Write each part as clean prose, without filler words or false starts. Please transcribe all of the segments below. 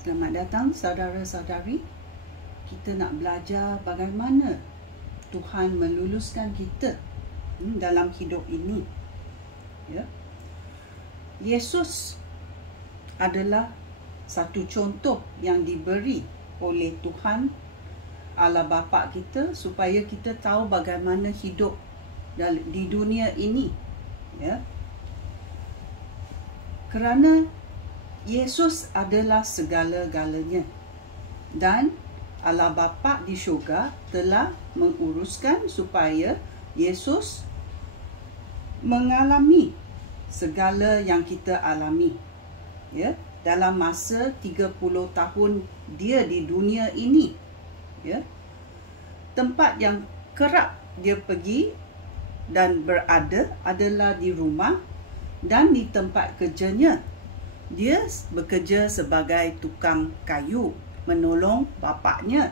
Selamat datang saudara-saudari. Kita nak belajar bagaimana Tuhan meluluskan kita dalam hidup ini. Ya. Yesus adalah satu contoh yang diberi oleh Tuhan Allah Bapa kita supaya kita tahu bagaimana hidup di dunia ini. Ya. Kerana Yesus adalah segala-galanya dan Allah Bapa di syurga telah menguruskan supaya Yesus mengalami segala yang kita alami. Ya, dalam masa 30 tahun dia di dunia ini. Ya. Tempat yang kerap dia pergi dan berada adalah di rumah dan di tempat kerjanya. Dia bekerja sebagai tukang kayu, menolong bapaknya.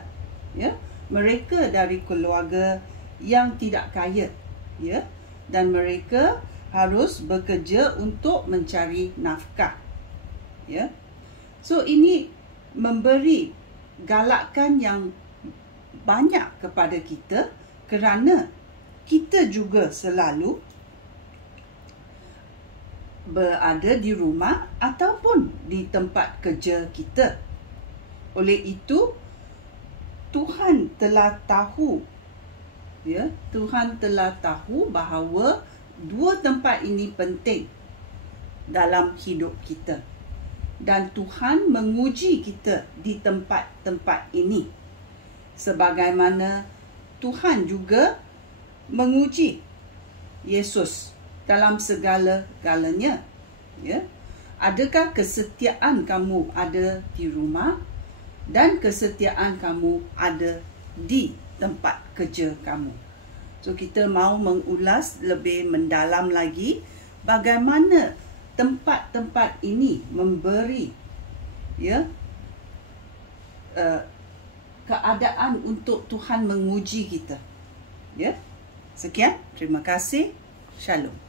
Ya, mereka dari keluarga yang tidak kaya, ya, dan mereka harus bekerja untuk mencari nafkah. Ya, so ini memberi galakan yang banyak kepada kita kerana kita juga selalu berada di rumah ataupun di tempat kerja kita. Oleh itu, Tuhan telah tahu, ya, Tuhan telah tahu bahawa dua tempat ini penting dalam hidup kita. Dan Tuhan menguji kita di tempat-tempat ini. Sebagaimana Tuhan juga menguji Yesus dalam segala-galanya. Ya. Adakah kesetiaan kamu ada di rumah dan kesetiaan kamu ada di tempat kerja kamu? So kita mau mengulas lebih mendalam lagi bagaimana tempat-tempat ini memberi, ya, keadaan untuk Tuhan menguji kita. Ya. Sekian, terima kasih. Shalom.